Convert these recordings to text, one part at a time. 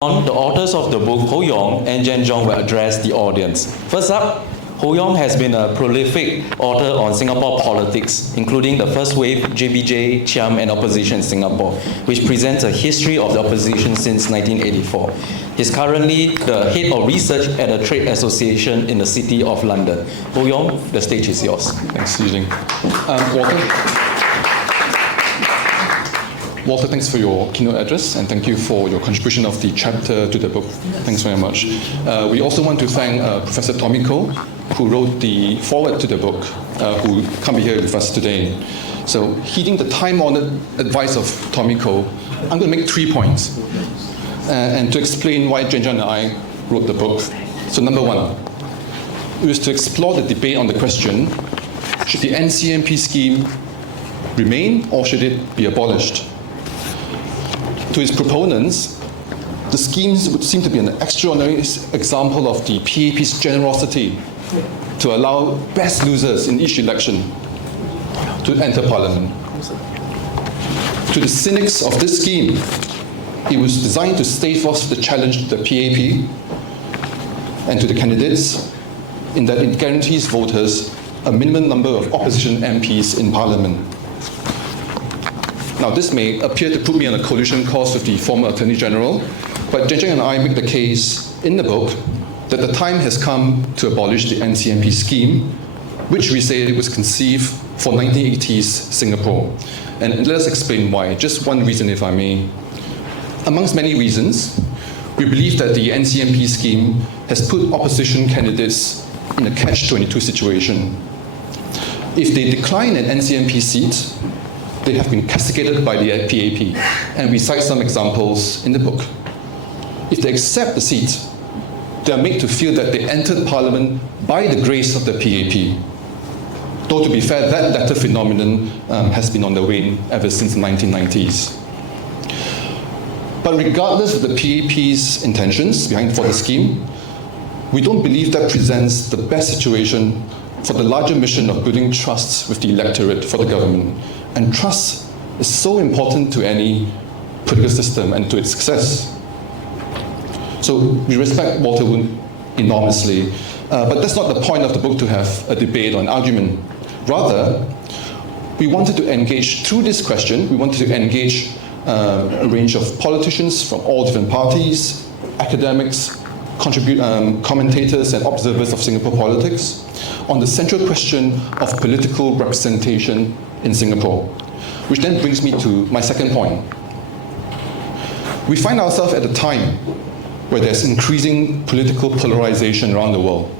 The authors of the book, Hoe Yeong and Yee Jenn Jong, will address the audience. First up, Hoe Yeong has been a prolific author on Singapore politics, including the first wave JBJ, Chiam, and opposition in Singapore, which presents a history of the opposition since 1984. He's currently the head of research at a trade association in the City of London. Hoe Yeong, the stage is yours. Thanks, Yee Jenn. Walter, thanks for your keynote address, and thank you for your contribution of the chapter to the book. Thanks very much. We also want to thank Professor Tommy Koh, who wrote the foreword to the book, who can't be here with us today. So, heeding the time-honored advice of Tommy Koh, I'm going to make 3 points, and to explain why Yee Jenn Jong and I wrote the book. So, number 1, it was to explore the debate on the question, should the NCMP scheme remain or should it be abolished? To its proponents, the schemes would seem to be an extraordinary example of the PAP's generosity to allow best losers in each election to enter Parliament. To the cynics of this scheme, it was designed to stave off the challenge to the PAP and to the candidates in that it guarantees voters a minimum number of opposition MPs in Parliament. Now, this may appear to put me on a collision course with the former Attorney General, but Yee Jenn and I make the case in the book that the time has come to abolish the NCMP scheme, which we say was conceived for 1980s Singapore. And let us explain why. Just one reason, if I may. Amongst many reasons, we believe that the NCMP scheme has put opposition candidates in a catch-22 situation. If they decline an NCMP seat, they have been castigated by the PAP, and we cite some examples in the book. If they accept the seat, they are made to feel that they entered Parliament by the grace of the PAP. Though to be fair, that latter phenomenon has been on the wane ever since the 1990s. But regardless of the PAP's intentions for the scheme, we don't believe that presents the best situation for the larger mission of building trust with the electorate for the government. And trust is so important to any political system and to its success. So we respect Walter Woon enormously, but that's not the point of the book to have a debate or an argument. Rather, we wanted to engage through this question, we wanted to engage a range of politicians from all different parties, academics, commentators and observers of Singapore politics on the central question of political representation in Singapore, which then brings me to my second point. We find ourselves at a time where there's increasing political polarization around the world.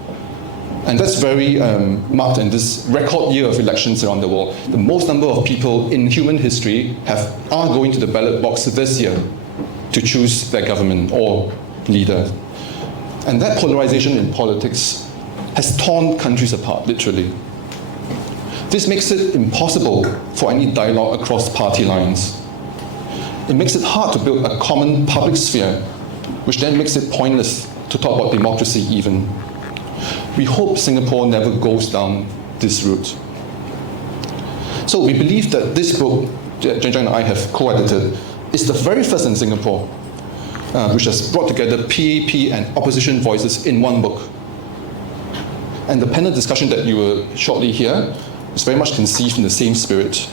And that's very marked in this record year of elections around the world. The most number of people in human history are going to the ballot box this year to choose their government or leader. And that polarization in politics has torn countries apart, literally. This makes it impossible for any dialogue across party lines. It makes it hard to build a common public sphere, which then makes it pointless to talk about democracy even. We hope Singapore never goes down this route. So we believe that this book, Yee Jenn and I have co-edited, is the very first in Singapore, which has brought together PAP and opposition voices in one book. And the panel discussion that you will shortly hear is very much conceived in the same spirit.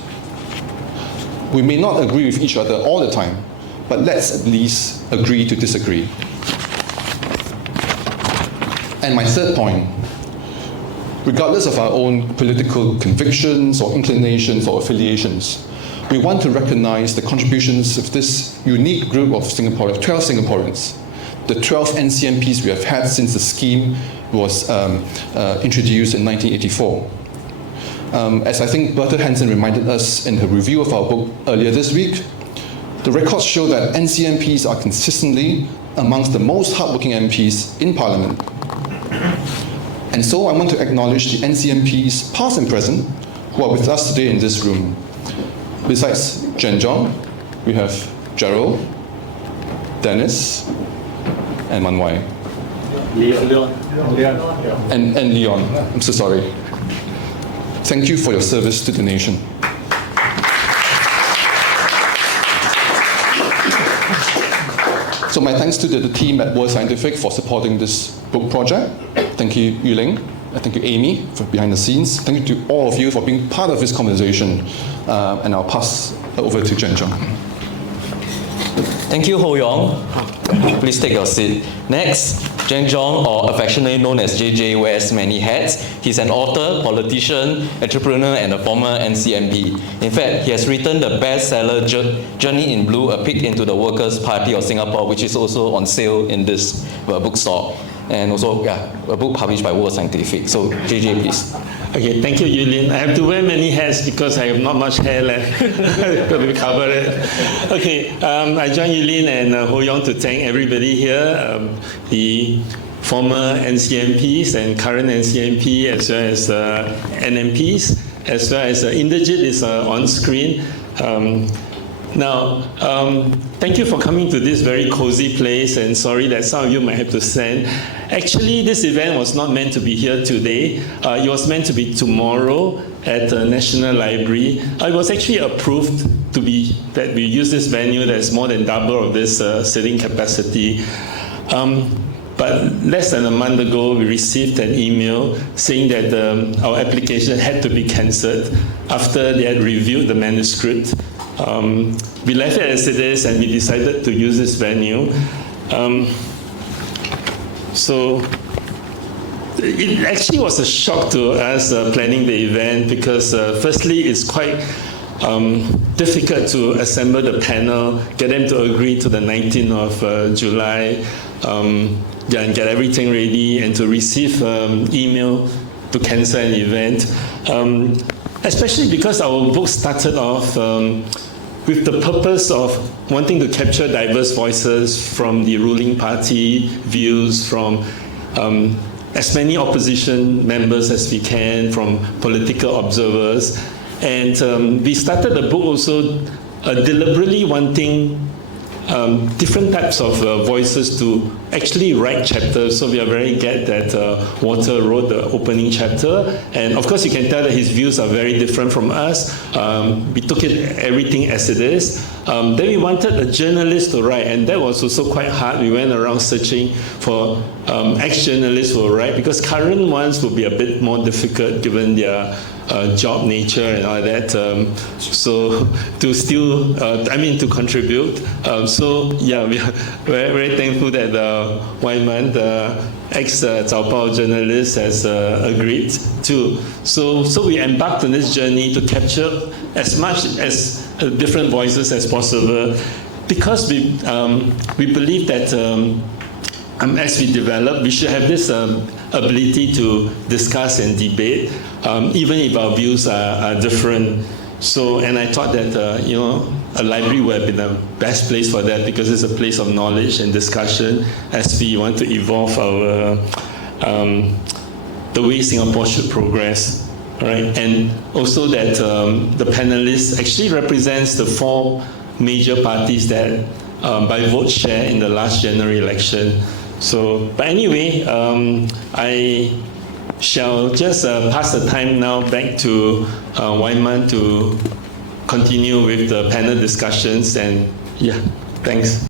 We may not agree with each other all the time, but let's at least agree to disagree. And my third point, regardless of our own political convictions or inclinations or affiliations, we want to recognize the contributions of this unique group of Singaporeans, 12 Singaporeans, the 12 NCMPs we have had since the scheme was introduced in 1984. As I think Bertha Hansen reminded us in her review of our book earlier this week, the records show that NCMPs are consistently amongst the most hardworking MPs in Parliament. And so I want to acknowledge the NCMPs, past and present, who are with us today in this room. Besides Yee Jenn Jong, we have Gerald, Dennis, and Mun Wai. Leon. And Leon. I'm so sorry. Thank you for your service to the nation. So my thanks to the team at World Scientific for supporting this book project. Thank you, Yulin. Thank you, Amy, for behind the scenes. Thank you to all of you for being part of this conversation. And I'll pass over to Jenn Jong. Thank you, Hoe Yeong. Please take your seat. Next, Jiang Jong, or affectionately known as JJ, wears many hats. He's an author, politician, entrepreneur, and a former NCMP. In fact, he has written the bestseller Journey in Blue, A Peek into the Workers' Party of Singapore, which is also on sale in this bookstore. And also, a book published by World Scientific. So, JJ, please. Okay, thank you, Yulin. I have to wear many hats because I have not much hair left to cover it. Okay, I join Yulin and Hoe Yeong to thank everybody here, the former NCMPs and current NCMP, as well as NMPs, as well as Inderjeet is on screen. Now, thank you for coming to this very cozy place, and sorry that some of you might have to stand. Actually, this event was not meant to be here today. It was meant to be tomorrow at the National Library. It was actually approved that we use this venue that's more than double of this sitting capacity. But less than a month ago, we received an email saying that our application had to be cancelled after they had reviewed the manuscript. We left it as it is, and we decided to use this venue. So it actually was a shock to us planning the event because firstly, it's quite difficult to assemble the panel, get them to agree to the 19th of July, and get everything ready, and to receive email to cancel an event. Especially because our book started off with the purpose of wanting to capture diverse voices from the ruling party, views from as many opposition members as we can, from political observers. And we started the book also deliberately wanting different types of voices to actually write chapters. So we are very glad that Walter wrote the opening chapter. And of course, you can tell that his views are very different from us. We took everything as it is. Then we wanted a journalist to write, and that was also quite hard. We went around searching for ex-journalists who will write, because current ones will be a bit more difficult given their job nature and all that. So to still, to contribute. So yeah, we are very, very thankful that Wai Man, the ex-Zaobao journalist, has agreed too. So we embarked on this journey to capture as much as different voices as possible, because we believe that as we develop, we should have this ability to discuss and debate, even if our views are different. So, and I thought that a library would have been the best place for that, because it's a place of knowledge and discussion as we want to evolve our the way Singapore should progress. Right? And also that the panelists actually represents the 4 major parties that by vote share in the last general election. So, but anyway, I shall just pass the time now back to Wai Man to continue with the panel discussions. And yeah, thanks.